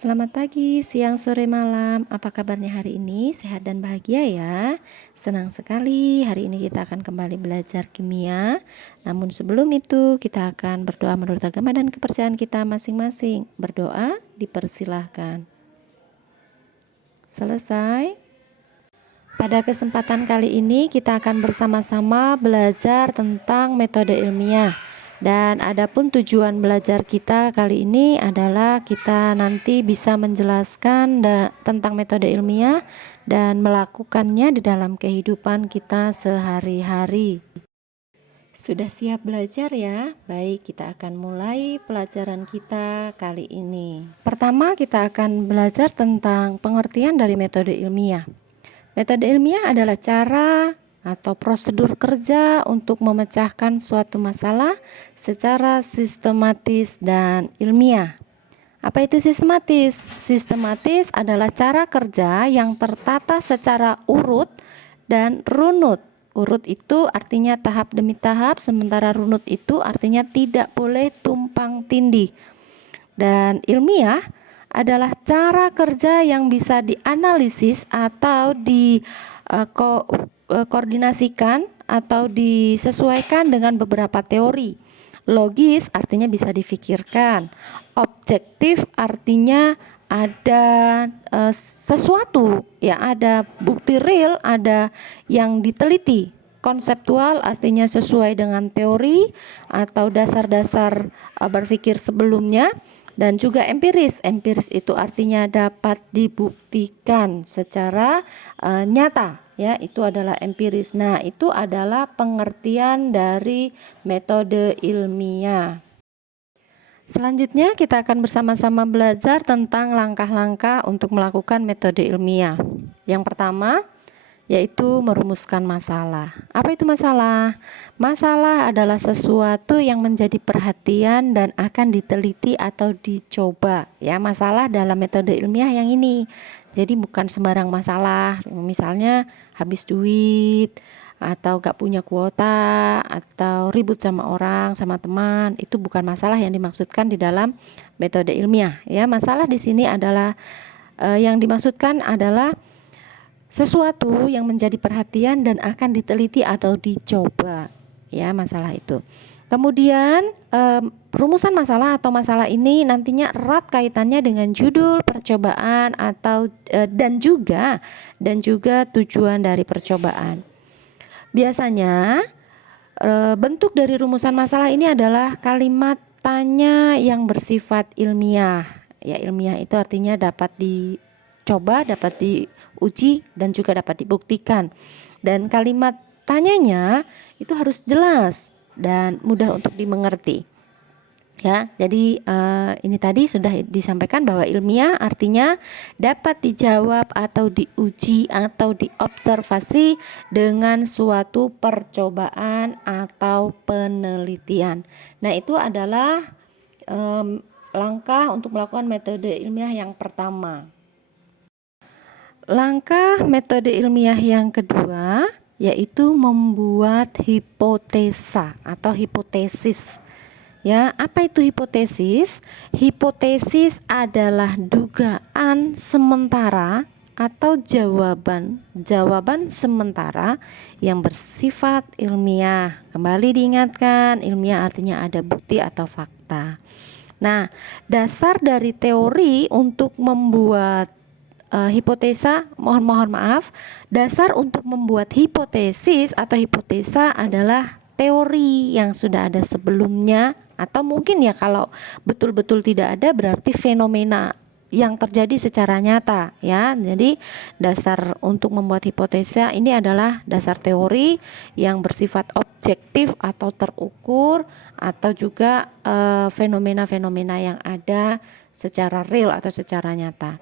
Selamat pagi, siang, sore, malam. Apa kabarnya hari ini? Sehat dan bahagia ya? Senang sekali hari ini kita akan kembali belajar kimia. Namun sebelum itu kita akan berdoa menurut agama dan kepercayaan kita masing-masing. Berdoa dipersilahkan. Selesai. Pada kesempatan kali ini kita akan bersama-sama belajar tentang metode ilmiah. Dan adapun tujuan belajar kita kali ini adalah kita nanti bisa menjelaskan tentang metode ilmiah dan melakukannya di dalam kehidupan kita sehari-hari. Sudah siap belajar ya? Baik, kita akan mulai pelajaran kita kali ini. Pertama, kita akan belajar tentang pengertian dari metode ilmiah. Metode ilmiah adalah cara atau prosedur kerja untuk memecahkan suatu masalah secara sistematis dan ilmiah. Apa itu sistematis? Sistematis adalah cara kerja yang tertata secara urut dan runut. Urut itu artinya tahap demi tahap, sementara runut itu artinya tidak boleh tumpang tindih. Dan ilmiah adalah cara kerja yang bisa dianalisis atau koordinasikan atau disesuaikan dengan beberapa teori. Logis artinya bisa difikirkan. Objektif artinya ada sesuatu, ya ada bukti real, ada yang diteliti. Konseptual artinya sesuai dengan teori atau dasar-dasar berpikir sebelumnya. Dan juga empiris. Empiris itu artinya dapat dibuktikan secara nyata, ya, itu adalah empiris. Nah, itu adalah pengertian dari metode ilmiah. Selanjutnya kita akan bersama-sama belajar tentang langkah-langkah untuk melakukan metode ilmiah. Yang pertama yaitu merumuskan masalah. Apa itu masalah? Masalah adalah sesuatu yang menjadi perhatian dan akan diteliti atau dicoba. Ya, masalah dalam metode ilmiah yang ini. Jadi bukan sembarang masalah. Misalnya habis duit, atau gak punya kuota, atau ribut sama orang, sama teman. Itu bukan masalah yang dimaksudkan di dalam metode ilmiah. Ya, masalah di sini adalah yang dimaksudkan adalah sesuatu yang menjadi perhatian dan akan diteliti atau dicoba, ya, masalah itu. Kemudian rumusan masalah atau masalah ini nantinya erat kaitannya dengan judul percobaan atau dan juga tujuan dari percobaan. Biasanya bentuk dari rumusan masalah ini adalah kalimat tanya yang bersifat ilmiah. Ya, ilmiah itu artinya dapat dicoba, dapat diuji, dan juga dapat dibuktikan. Dan kalimat tanyanya itu harus jelas dan mudah untuk dimengerti. Ya, jadi ini tadi sudah disampaikan bahwa ilmiah artinya dapat dijawab atau diuji atau diobservasi dengan suatu percobaan atau penelitian. Nah, itu adalah langkah untuk melakukan metode ilmiah yang pertama. Langkah metode ilmiah yang kedua yaitu membuat hipotesa atau hipotesis. Ya, apa itu hipotesis? Hipotesis adalah dugaan sementara atau jawaban sementara yang bersifat ilmiah. Kembali diingatkan, ilmiah artinya ada bukti atau fakta. Nah, dasar dari teori untuk membuat hipotesa, mohon maaf, dasar untuk membuat hipotesis atau hipotesa adalah teori yang sudah ada sebelumnya, atau mungkin ya kalau betul-betul tidak ada berarti fenomena yang terjadi secara nyata, ya. Jadi dasar untuk membuat hipotesa ini adalah dasar teori yang bersifat objektif atau terukur, atau juga fenomena-fenomena yang ada secara real atau secara nyata.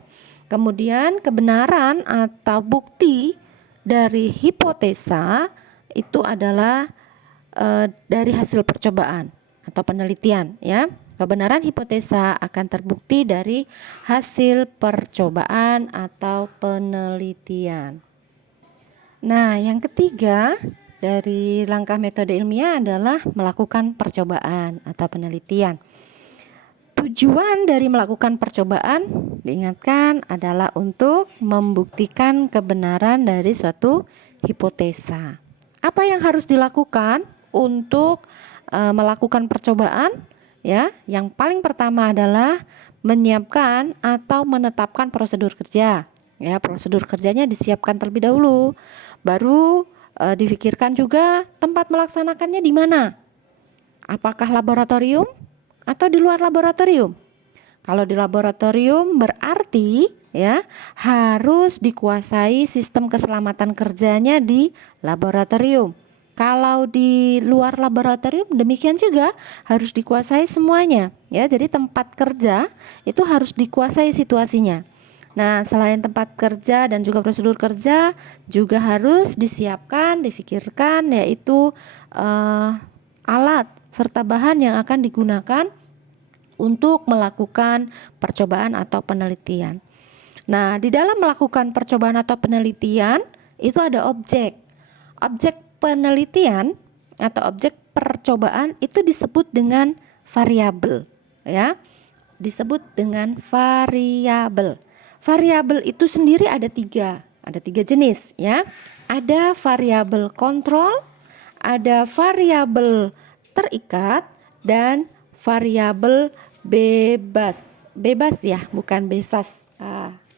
Kemudian kebenaran atau bukti dari hipotesa itu adalah dari hasil percobaan atau penelitian, ya. Kebenaran hipotesa akan terbukti dari hasil percobaan atau penelitian. Nah, yang ketiga dari langkah metode ilmiah adalah melakukan percobaan atau penelitian. Tujuan dari melakukan percobaan Diingatkan adalah untuk membuktikan kebenaran dari suatu hipotesa. Apa yang harus dilakukan untuk melakukan percobaan? Ya, yang paling pertama adalah menyiapkan atau menetapkan prosedur kerja. Ya, prosedur kerjanya disiapkan terlebih dahulu. Baru difikirkan juga tempat melaksanakannya di mana. Apakah laboratorium atau di luar laboratorium? Kalau di laboratorium berarti ya harus dikuasai sistem keselamatan kerjanya di laboratorium. Kalau di luar laboratorium demikian juga harus dikuasai semuanya ya. Jadi tempat kerja itu harus dikuasai situasinya. Nah, selain tempat kerja dan juga prosedur kerja juga harus disiapkan, difikirkan yaitu alat serta bahan yang akan digunakan untuk melakukan percobaan atau penelitian. Nah, di dalam melakukan percobaan atau penelitian itu ada objek. Objek penelitian atau objek percobaan itu disebut dengan variabel, ya. Disebut dengan variabel. Variabel itu sendiri ada tiga jenis, ya. Ada variabel kontrol, ada variabel terikat, dan variabel bebas ya, bukan besas.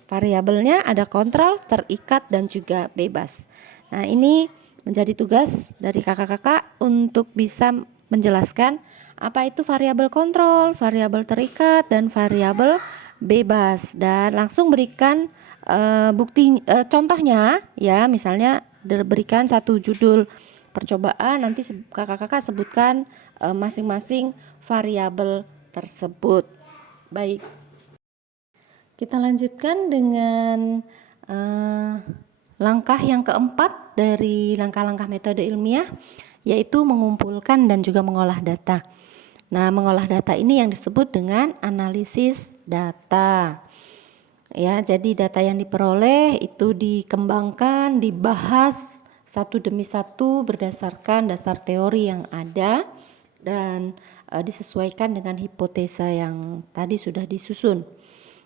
Variabelnya ada kontrol, terikat, dan juga bebas. Nah, ini menjadi tugas dari kakak-kakak untuk bisa menjelaskan apa itu variabel kontrol, variabel terikat, dan variabel bebas, dan langsung berikan contohnya ya. Misalnya diberikan satu judul percobaan, nanti kakak-kakak sebutkan masing-masing variabel tersebut. Baik, kita lanjutkan dengan langkah yang keempat dari langkah-langkah metode ilmiah, yaitu mengumpulkan dan juga mengolah data. Nah, mengolah data ini yang disebut dengan analisis data. Ya, jadi data yang diperoleh itu dikembangkan, dibahas satu demi satu berdasarkan dasar teori yang ada dan disesuaikan dengan hipotesa yang tadi sudah disusun.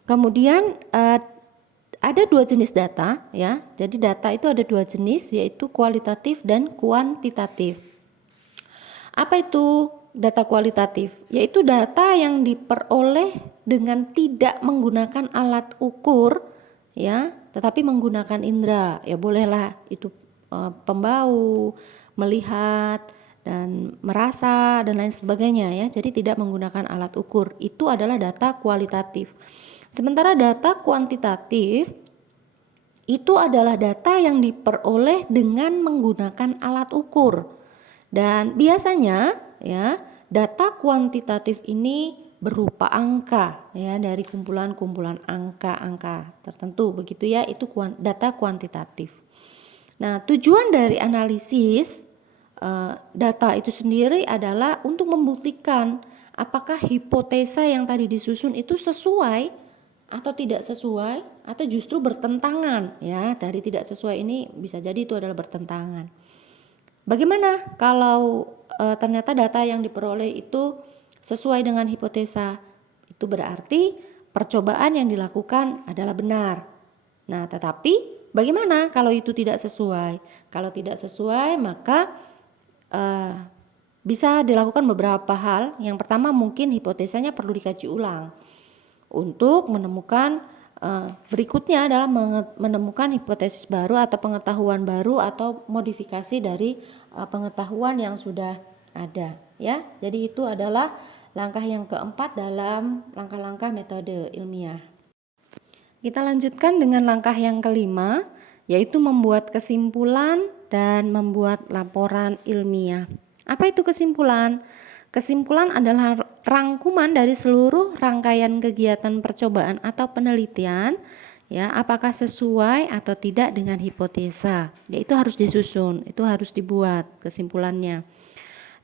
Kemudian ada dua jenis data ya. Jadi data itu ada dua jenis, yaitu kualitatif dan kuantitatif. Apa itu data kualitatif? Yaitu data yang diperoleh dengan tidak menggunakan alat ukur ya, tetapi menggunakan indera. Ya bolehlah itu pembau, melihat, dan merasa dan lain sebagainya ya. Jadi tidak menggunakan alat ukur. Itu adalah data kualitatif. Sementara data kuantitatif itu adalah data yang diperoleh dengan menggunakan alat ukur. Dan biasanya ya, data kuantitatif ini berupa angka ya, dari kumpulan-kumpulan angka-angka tertentu begitu ya. Itu data kuantitatif. Nah, tujuan dari analisis data itu sendiri adalah untuk membuktikan apakah hipotesa yang tadi disusun itu sesuai atau tidak sesuai, atau justru bertentangan ya. Dari tidak sesuai ini bisa jadi itu adalah bertentangan. Bagaimana kalau ternyata data yang diperoleh itu sesuai dengan hipotesa? Itu berarti percobaan yang dilakukan adalah benar. Nah, tetapi bagaimana kalau itu tidak sesuai? Kalau tidak sesuai, maka bisa dilakukan beberapa hal. Yang pertama, mungkin hipotesanya perlu dikaji ulang untuk menemukan berikutnya adalah menemukan hipotesis baru atau pengetahuan baru atau modifikasi dari pengetahuan yang sudah ada ya. Jadi itu adalah langkah yang keempat dalam langkah-langkah metode ilmiah. Kita lanjutkan dengan langkah yang kelima, yaitu membuat kesimpulan dan membuat laporan ilmiah. Apa itu kesimpulan? Kesimpulan adalah rangkuman dari seluruh rangkaian kegiatan percobaan atau penelitian ya, apakah sesuai atau tidak dengan hipotesa. Ya, itu harus disusun, itu harus dibuat kesimpulannya.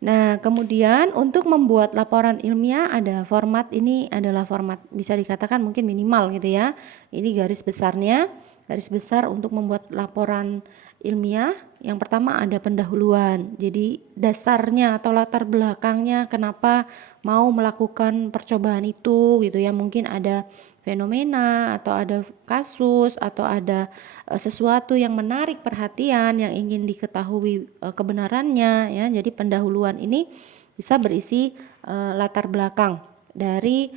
Nah, kemudian untuk membuat laporan ilmiah ada format, ini adalah format bisa dikatakan mungkin minimal gitu ya. Ini garis besarnya, garis besar untuk membuat laporan ilmiah. Yang pertama ada pendahuluan, jadi dasarnya atau latar belakangnya kenapa mau melakukan percobaan itu gitu ya. Mungkin ada fenomena atau ada kasus atau ada sesuatu yang menarik perhatian yang ingin diketahui kebenarannya ya. Jadi pendahuluan ini bisa berisi latar belakang dari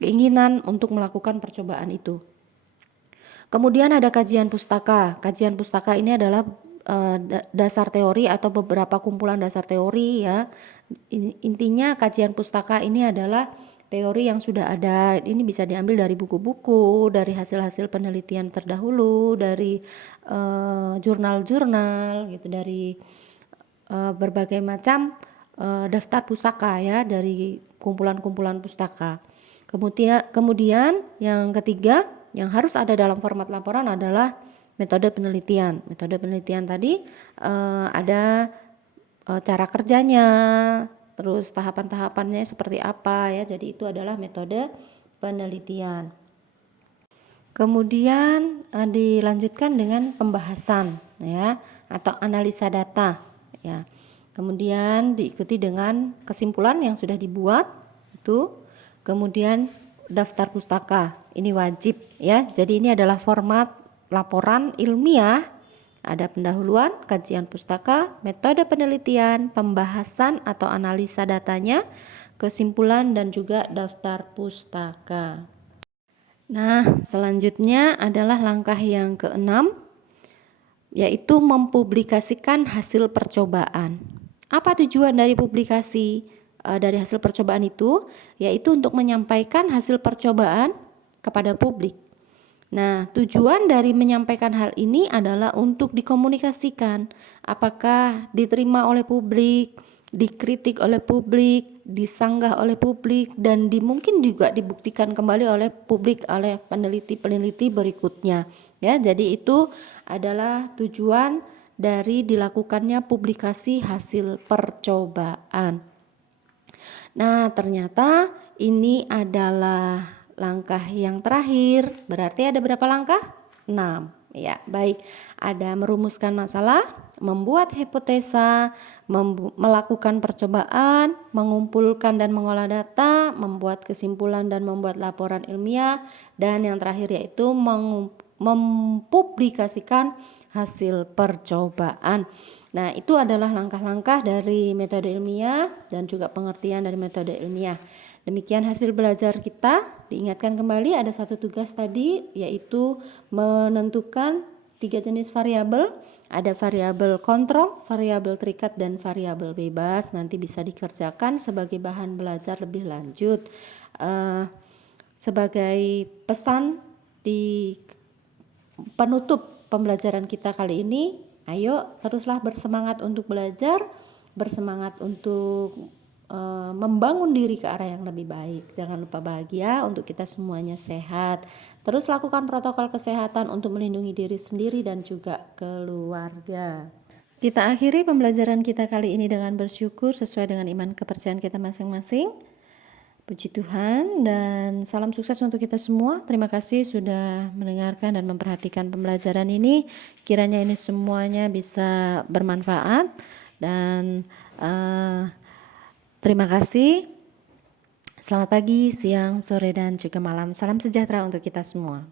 keinginan untuk melakukan percobaan itu. Kemudian ada kajian pustaka. Kajian pustaka ini adalah dasar teori atau beberapa kumpulan dasar teori ya. Intinya kajian pustaka ini adalah teori yang sudah ada. Ini bisa diambil dari buku-buku, dari hasil-hasil penelitian terdahulu, dari jurnal-jurnal gitu, dari berbagai macam daftar pustaka ya, dari kumpulan-kumpulan pustaka. Kemudian yang ketiga yang harus ada dalam format laporan adalah metode penelitian. Metode penelitian tadi ada cara kerjanya, terus tahapan-tahapannya seperti apa ya. Jadi itu adalah metode penelitian. Kemudian dilanjutkan dengan pembahasan ya atau analisa data ya. Kemudian diikuti dengan kesimpulan yang sudah dibuat itu. Kemudian daftar pustaka. Ini wajib ya. Jadi ini adalah format laporan ilmiah. Ada pendahuluan, kajian pustaka, metode penelitian, pembahasan atau analisa datanya, kesimpulan dan juga daftar pustaka. Nah, selanjutnya adalah langkah yang keenam, yaitu mempublikasikan hasil percobaan. Apa tujuan dari publikasi dari hasil percobaan itu? Yaitu untuk menyampaikan hasil percobaan kepada publik. Nah, tujuan dari menyampaikan hal ini adalah untuk dikomunikasikan, apakah diterima oleh publik, dikritik oleh publik, disanggah oleh publik, dan mungkin juga dibuktikan kembali oleh publik, oleh peneliti-peneliti berikutnya. Ya, jadi itu adalah tujuan dari dilakukannya publikasi hasil percobaan. Nah, ternyata ini adalah langkah yang terakhir. Berarti ada berapa langkah? 6. Ya, baik. Ada merumuskan masalah, membuat hipotesa, melakukan percobaan, mengumpulkan dan mengolah data, membuat kesimpulan dan membuat laporan ilmiah, dan yang terakhir yaitu mempublikasikan hasil percobaan. Nah, itu adalah langkah-langkah dari metode ilmiah dan juga pengertian dari metode ilmiah. Demikian hasil belajar kita. Diingatkan kembali ada satu tugas tadi, yaitu menentukan 3 jenis variabel. Ada variabel kontrol, variabel terikat, dan variabel bebas. Nanti bisa dikerjakan sebagai bahan belajar lebih lanjut. Sebagai pesan di penutup pembelajaran kita kali ini, ayo teruslah bersemangat untuk belajar, bersemangat untuk membangun diri ke arah yang lebih baik. Jangan lupa bahagia, untuk kita semuanya sehat. Terus lakukan protokol kesehatan untuk melindungi diri sendiri dan juga keluarga. Kita akhiri pembelajaran kita kali ini dengan bersyukur sesuai dengan iman kepercayaan kita masing-masing. Puji Tuhan dan salam sukses untuk kita semua. Terima kasih sudah mendengarkan dan memperhatikan pembelajaran ini. Kiranya ini semuanya bisa bermanfaat dan terima kasih. Selamat pagi, siang, sore, dan juga malam. Salam sejahtera untuk kita semua.